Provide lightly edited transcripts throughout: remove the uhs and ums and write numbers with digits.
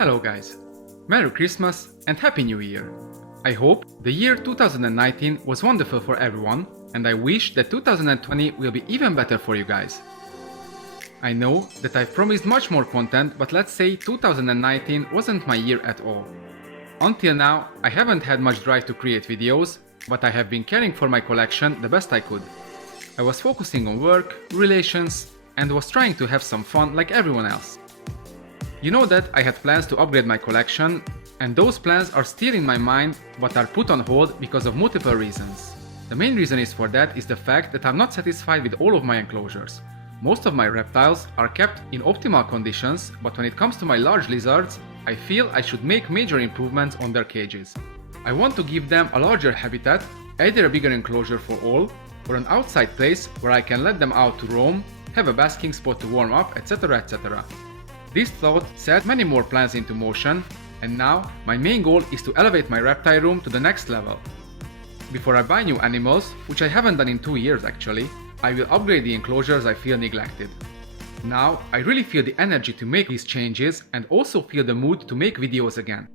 Hello guys, Merry Christmas and Happy New Year! I hope the year 2019 was wonderful for everyone and I wish that 2020 will be even better for you guys. I know that I've promised much more content, but let's say 2019 wasn't my year at all. Until now, I haven't had much drive to create videos, but I have been caring for my collection the best I could. I was focusing on work, relations, and was trying to have some fun like everyone else. You know that I had plans to upgrade my collection, and those plans are still in my mind but are put on hold because of multiple reasons. The main reason for that is the fact that I'm not satisfied with all of my enclosures. Most of my reptiles are kept in optimal conditions, but when it comes to my large lizards, I feel I should make major improvements on their cages. I want to give them a larger habitat, either a bigger enclosure for all, or an outside place where I can let them out to roam, have a basking spot to warm up, etc. etc. This thought set many more plans into motion, and now my main goal is to elevate my reptile room to the next level. Before I buy new animals, which I haven't done in 2 years actually, I will upgrade the enclosures I feel neglected. Now I really feel the energy to make these changes and also feel the mood to make videos again.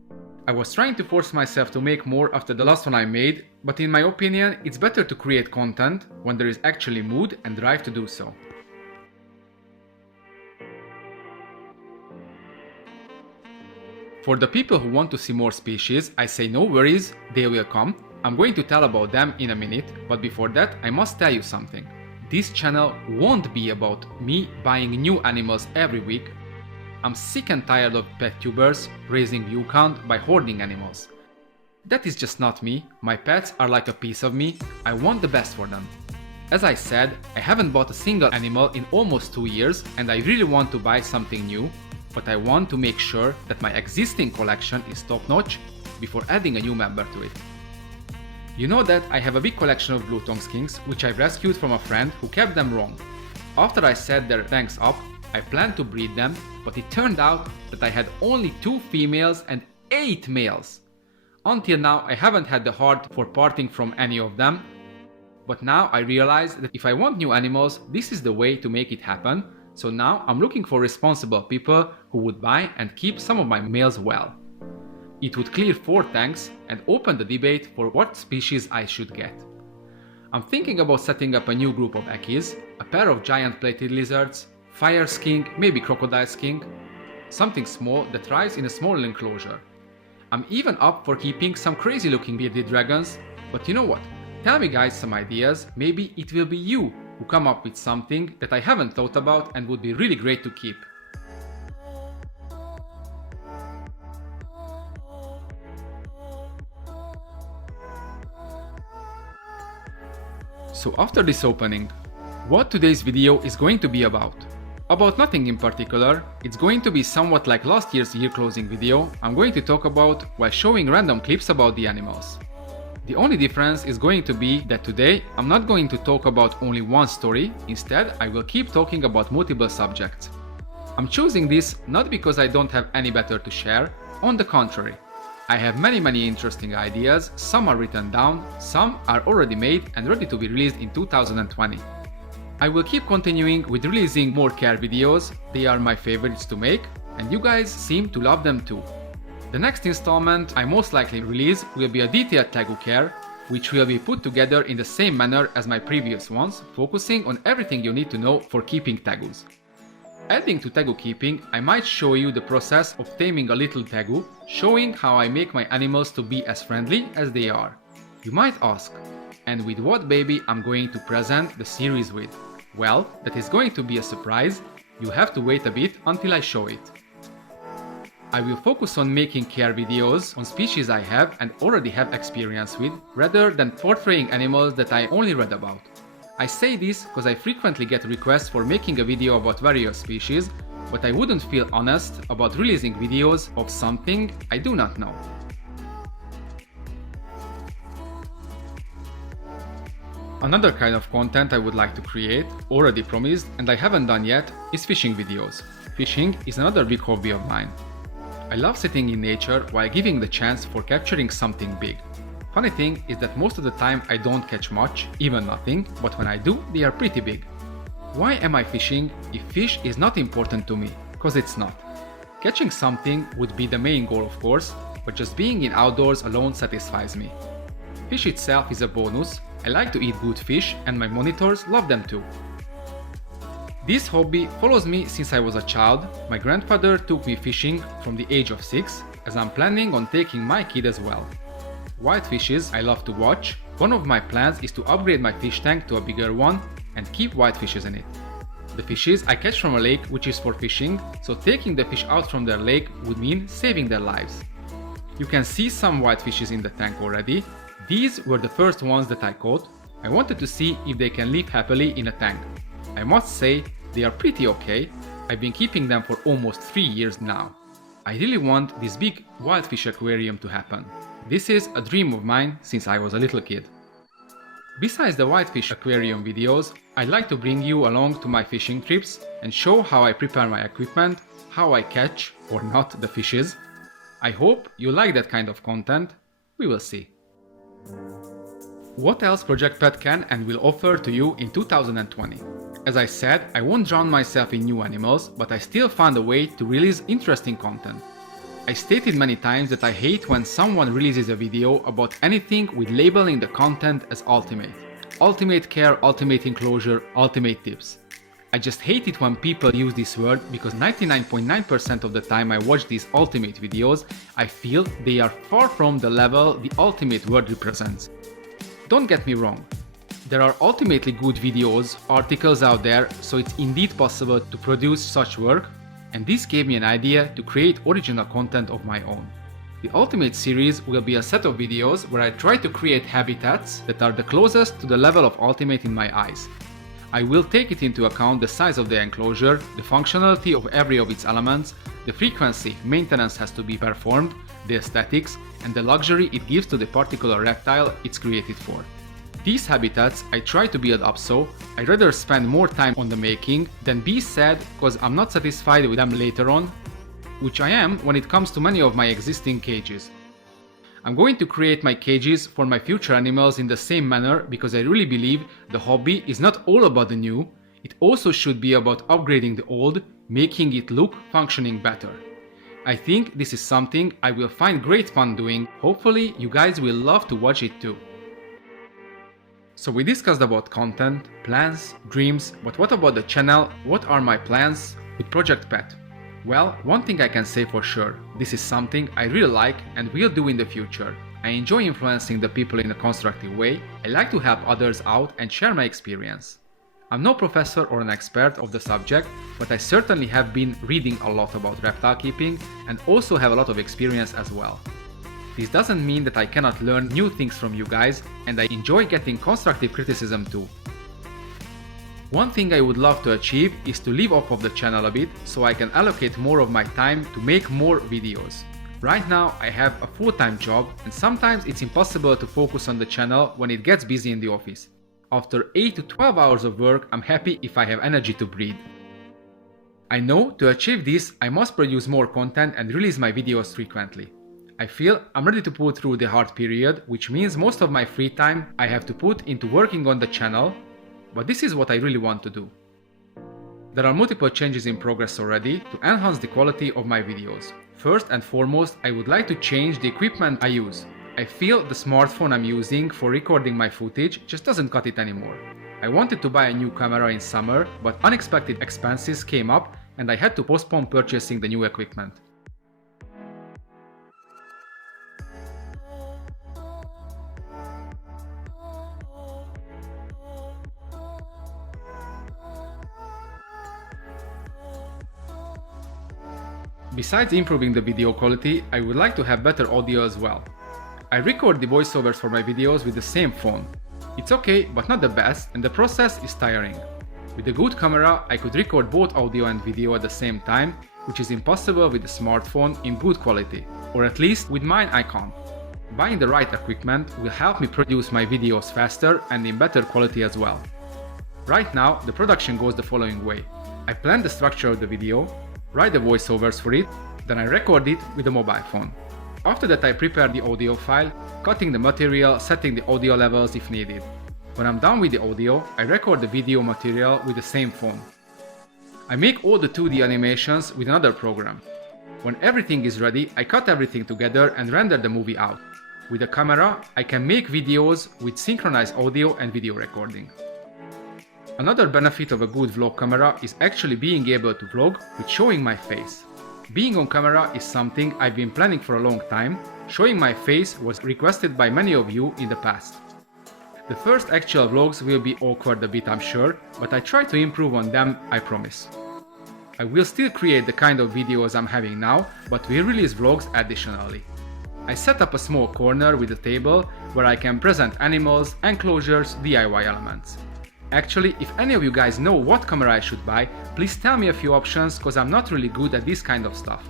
I was trying to force myself to make more after the last one I made, but in my opinion it's better to create content when there is actually mood and drive to do so. For the people who want to see more species, I say no worries, they will come. I'm going to tell about them in a minute, but before that I must tell you something. This channel won't be about me buying new animals every week. I'm sick and tired of pet tubers raising view count by hoarding animals. That is just not me. My pets are like a piece of me. I want the best for them. As I said, I haven't bought a single animal in almost 2 years and I really want to buy something new, but I want to make sure that my existing collection is top-notch before adding a new member to it. You know that I have a big collection of blue tongue skinks which I rescued from a friend who kept them wrong. After I set their tanks up, I planned to breed them, but it turned out that I had only 2 females and 8 males. Until now I haven't had the heart for parting from any of them, but now I realize that if I want new animals, this is the way to make it happen, so now I'm looking for responsible people who would buy and keep some of my males well. It would clear 4 tanks and open the debate for what species I should get. I'm thinking about setting up a new group of eckies, a pair of giant plated lizards, fire skink, maybe crocodile skink, something small that thrives in a small enclosure. I'm even up for keeping some crazy looking bearded dragons, but you know what? Tell me guys some ideas, maybe it will be you who come up with something that I haven't thought about and would be really great to keep. So after this opening, what today's video is going to be about? About nothing in particular, it's going to be somewhat like last year's year closing video I'm going to talk about while showing random clips about the animals. The only difference is going to be that today I'm not going to talk about only one story, instead I will keep talking about multiple subjects. I'm choosing this not because I don't have any better to share, on the contrary. I have many interesting ideas, some are written down, some are already made and ready to be released in 2020. I will keep continuing with releasing more care videos, they are my favorites to make, and you guys seem to love them too. The next installment I most likely release will be a detailed tegu care, which will be put together in the same manner as my previous ones, focusing on everything you need to know for keeping tegus. Adding to tegu keeping, I might show you the process of taming a little tegu, showing how I make my animals to be as friendly as they are. You might ask, and with what baby I'm going to present the series with? Well, that is going to be a surprise, you have to wait a bit until I show it. I will focus on making care videos on species I have and already have experience with, rather than portraying animals that I only read about. I say this because I frequently get requests for making a video about various species, but I wouldn't feel honest about releasing videos of something I do not know. Another kind of content I would like to create, already promised and I haven't done yet, is fishing videos. Fishing is another big hobby of mine. I love sitting in nature while giving the chance for capturing something big. Funny thing is that most of the time I don't catch much, even nothing, but when I do, they are pretty big. Why am I fishing if fish is not important to me? Because it's not. Catching something would be the main goal, of course, but just being in outdoors alone satisfies me. Fish itself is a bonus. I like to eat good fish and my monitors love them too. This hobby follows me since I was a child. My grandfather took me fishing from the age of 6, as I'm planning on taking my kid as well. Wild fishes I love to watch. One of my plans is to upgrade my fish tank to a bigger one and keep wild fishes in it. The fishes I catch from a lake which is for fishing, so taking the fish out from their lake would mean saving their lives. You can see some wild fishes in the tank already. These were the first ones that I caught. I wanted to see if they can live happily in a tank. I must say, they are pretty okay. I've been keeping them for almost 3 years now. I really want this big wild fish aquarium to happen. This is a dream of mine since I was a little kid. Besides the whitefish aquarium videos, I like to bring you along to my fishing trips and show how I prepare my equipment, how I catch, or not, the fishes. I hope you like that kind of content. We will see. What else projectPet can and will offer to you in 2020? As I said, I won't drown myself in new animals, but I still found a way to release interesting content. I stated many times that I hate when someone releases a video about anything with labeling the content as ultimate. Ultimate care, ultimate enclosure, ultimate tips. I just hate it when people use this word because 99.9% of the time I watch these ultimate videos, I feel they are far from the level the ultimate word represents. Don't get me wrong. There are ultimately good videos, articles out there, so it's indeed possible to produce such work, and this gave me an idea to create original content of my own. The Ultimate series will be a set of videos where I try to create habitats that are the closest to the level of ultimate in my eyes. I will take it into account the size of the enclosure, the functionality of every of its elements, the frequency maintenance has to be performed, the aesthetics, and the luxury it gives to the particular reptile it's created for. These habitats I try to build up, so I'd rather spend more time on the making than be sad because I'm not satisfied with them later on, which I am when it comes to many of my existing cages. I'm going to create my cages for my future animals in the same manner because I really believe the hobby is not all about the new, it also should be about upgrading the old, making it look functioning better. I think this is something I will find great fun doing. Hopefully you guys will love to watch it too. So we discussed about content, plans, dreams, but what about the channel? What are my plans with projectPet? Well, one thing I can say for sure, this is something I really like and will do in the future. I enjoy influencing the people in a constructive way, I like to help others out and share my experience. I'm no professor or an expert of the subject, but I certainly have been reading a lot about reptile keeping and also have a lot of experience as well. This doesn't mean that I cannot learn new things from you guys, and I enjoy getting constructive criticism too. One thing I would love to achieve is to live off of the channel a bit so I can allocate more of my time to make more videos. Right now I have a full-time job and sometimes it's impossible to focus on the channel when it gets busy in the office. After 8 to 12 hours of work, I'm happy if I have energy to breathe. I know to achieve this I must produce more content and release my videos frequently. I feel I'm ready to put through the hard period, which means most of my free time I have to put into working on the channel, but this is what I really want to do. There are multiple changes in progress already to enhance the quality of my videos. First and foremost, I would like to change the equipment I use. I feel the smartphone I'm using for recording my footage just doesn't cut it anymore. I wanted to buy a new camera in summer, but unexpected expenses came up and I had to postpone purchasing the new equipment. Besides improving the video quality, I would like to have better audio as well. I record the voiceovers for my videos with the same phone. It's okay, but not the best, and the process is tiring. With a good camera, I could record both audio and video at the same time, which is impossible with a smartphone in good quality. Or at least with mine I can't. Buying the right equipment will help me produce my videos faster and in better quality as well. Right now, the production goes the following way. I plan the structure of the video, write the voiceovers for it, then I record it with a mobile phone. After that I prepare the audio file, cutting the material, setting the audio levels if needed. When I'm done with the audio, I record the video material with the same phone. I make all the 2D animations with another program. When everything is ready, I cut everything together and render the movie out. With a camera, I can make videos with synchronized audio and video recording. Another benefit of a good vlog camera is actually being able to vlog with showing my face. Being on camera is something I've been planning for a long time. Showing my face was requested by many of you in the past. The first actual vlogs will be awkward a bit, I'm sure, but I try to improve on them, I promise. I will still create the kind of videos I'm having now, but will release vlogs additionally. I set up a small corner with a table where I can present animals, enclosures, DIY elements. Actually, if any of you guys know what camera I should buy, please tell me a few options, cause I'm not really good at this kind of stuff.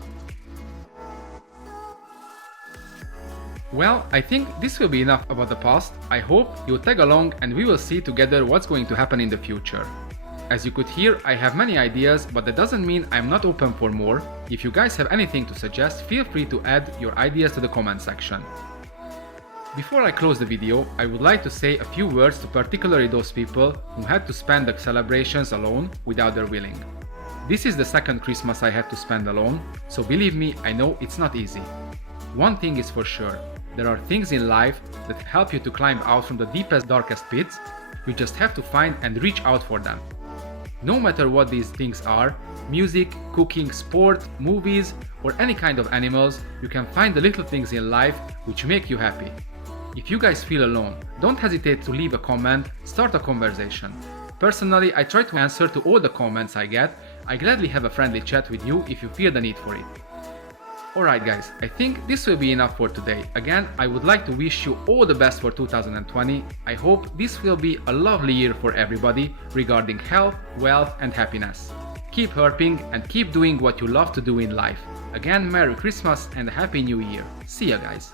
Well, I think this will be enough about the past. I hope you'll tag along and we will see together what's going to happen in the future. As you could hear, I have many ideas, but that doesn't mean I'm not open for more. If you guys have anything to suggest, feel free to add your ideas to the comment section. Before I close the video, I would like to say a few words to particularly those people who had to spend the celebrations alone without their willing. This is the second Christmas I had to spend alone, so believe me, I know it's not easy. One thing is for sure, there are things in life that help you to climb out from the deepest, darkest pits. You just have to find and reach out for them. No matter what these things are, music, cooking, sport, movies, or any kind of animals, you can find the little things in life which make you happy. If you guys feel alone, don't hesitate to leave a comment, start a conversation. Personally, I try to answer to all the comments I get. I gladly have a friendly chat with you if you feel the need for it. Alright guys, I think this will be enough for today. Again, I would like to wish you all the best for 2020. I hope this will be a lovely year for everybody regarding health, wealth and happiness. Keep herping and keep doing what you love to do in life. Again, Merry Christmas and a Happy New Year. See ya guys!